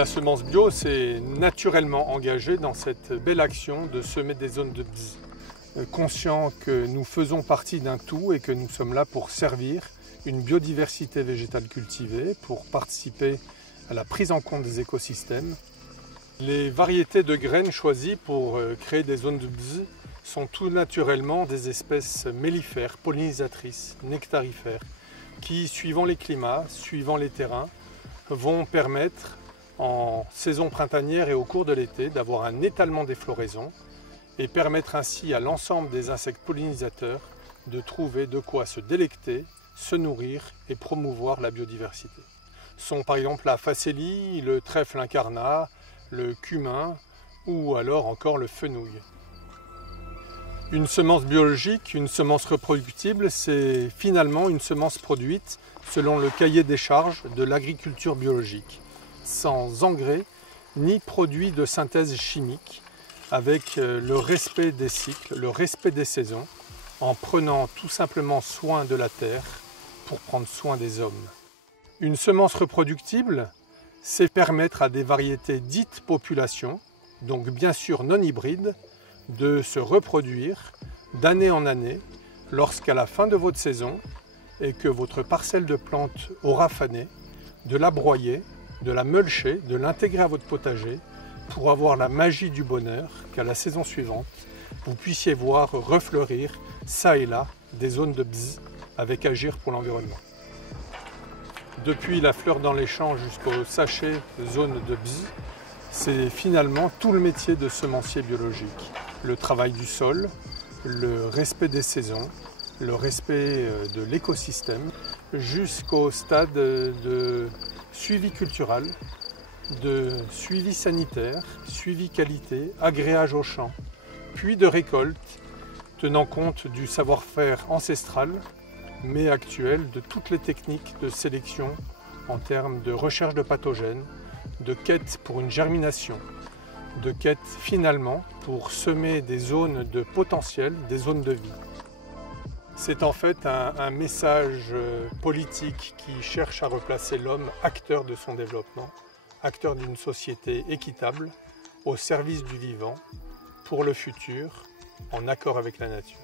La semence bio s'est naturellement engagée dans cette belle action de semer des zones de bz. Conscient que nous faisons partie d'un tout et que nous sommes là pour servir une biodiversité végétale cultivée, pour participer à la prise en compte des écosystèmes. Les variétés de graines choisies pour créer des zones de bz sont tout naturellement des espèces mellifères, pollinisatrices, nectarifères, qui, suivant les climats, suivant les terrains, vont permettre en saison printanière et au cours de l'été d'avoir un étalement des floraisons et permettre ainsi à l'ensemble des insectes pollinisateurs de trouver de quoi se délecter, se nourrir et promouvoir la biodiversité. Ce sont par exemple la facélie, le trèfle incarnat, le cumin ou alors encore le fenouil. Une semence biologique, une semence reproductible, c'est finalement une semence produite selon le cahier des charges de l'agriculture biologique, sans engrais ni produits de synthèse chimique, avec le respect des cycles, le respect des saisons, en prenant tout simplement soin de la terre pour prendre soin des hommes. Une semence reproductible, c'est permettre à des variétés dites population, donc bien sûr non hybrides, de se reproduire d'année en année lorsqu'à la fin de votre saison et que votre parcelle de plantes aura fané, de la broyer, de la mulcher, de l'intégrer à votre potager pour avoir la magie du bonheur qu'à la saison suivante, vous puissiez voir refleurir ça et là des zones de bz avec Agir pour l'environnement. Depuis la fleur dans les champs jusqu'au sachet zone de bz, c'est finalement tout le métier de semencier biologique. Le travail du sol, le respect des saisons, le respect de l'écosystème, jusqu'au stade de suivi culturel, de suivi sanitaire, suivi qualité, agréage aux champs, puis de récolte, tenant compte du savoir-faire ancestral, mais actuel, de toutes les techniques de sélection en termes de recherche de pathogènes, de quête pour une germination, de quête finalement pour semer des zones de potentiel, des zones de vie. C'est en fait un message politique qui cherche à replacer l'homme acteur de son développement, acteur d'une société équitable, au service du vivant, pour le futur, en accord avec la nature.